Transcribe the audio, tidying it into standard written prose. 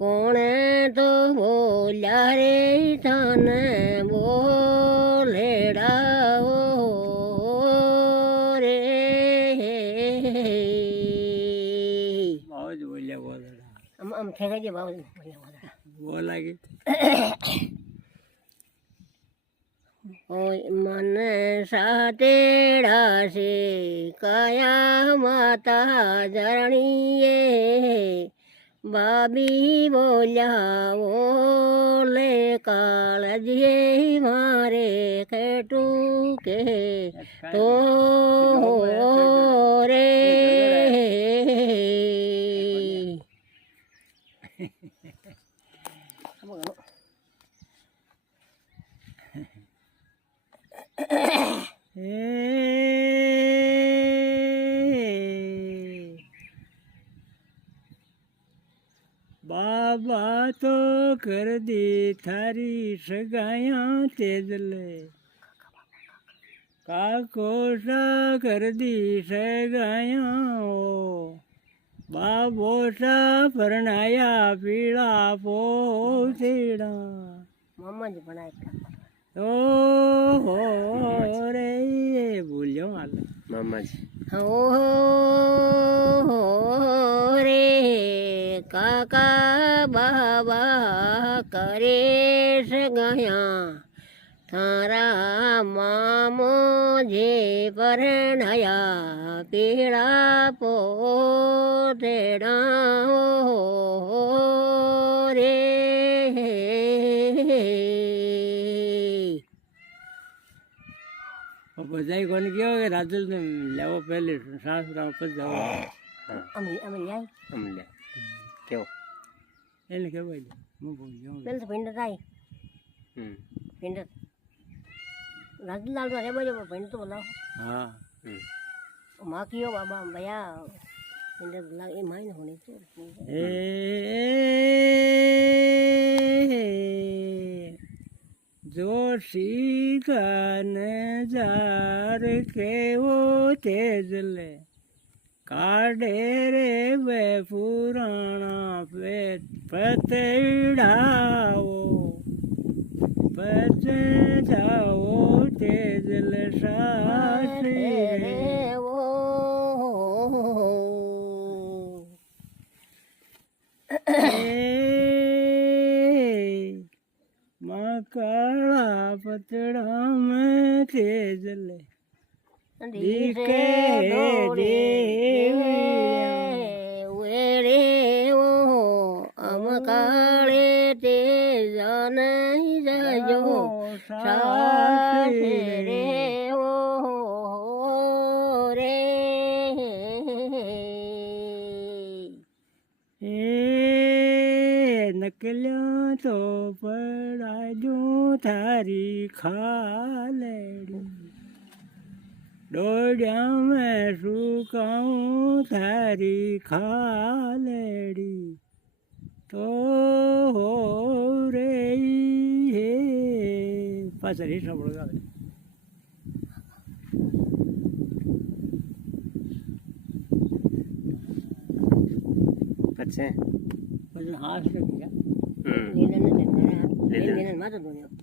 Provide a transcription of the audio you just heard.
કોણે તો બોલ્યા રે તને બોલેડાઓ રે બહુ જ બોલ્યા બોલડા આમ ઠેકાઈ ગયા બાબુ બોલ્યા બોલડા બોલા ગઈ ઓય મને સાતેડા છે કયા માતા જરણીએ બાબી બોલ્યા ઓલે કાળજીએ મારે કેટલું કે તો રે બાબા તો કર દી થારી સગાયા તેજલે કાકો સા કર દી સગાયા બાબો સા પરણાયા પીળા પોતેડા મમ્માજી ભણાય ઓહો રે ભૂલ્યો હાલ મામાજી ઓ રે કાકા બાબા કરે ગયા તારા મામો જે પરણયા પીળા પોતેડા રે બધા કોને કહો કે રાજલ ને લેવો પહેલી સાસ પછી જવા અમે જાય અમને કેવો એને કહેવાય દે હું બોલ્યો પેલું તો ભીંડ થાય ભીંડ રાજલાલ રે બોલો ભીંડ તો બોલાવો હા માખીઓ બાબા ભૈયા ભીંડ બોલાવ એ માઈને હોણી છે એ જોશી કાને જાર કેવો તેજલે કાઢે રે બે પુરાણા પેટ પતડાવો પતે જાઓ તેજલ સાસરી રે કાળા પતડા મેં તેજલે દીકે રે ઓ અમ કાળે તે જાનઈ જાજો સાસે રે ઓ રે એ નકલ્યા તો પડાજો થારી ખાલેડી ડોડ્યા મેં સુકાઉં થારી ખાલેડી તો હો રે હે પાછળ હિસાબ ગાવે પછી પછી હાથ ગયા લીલા માથું ધોન્યો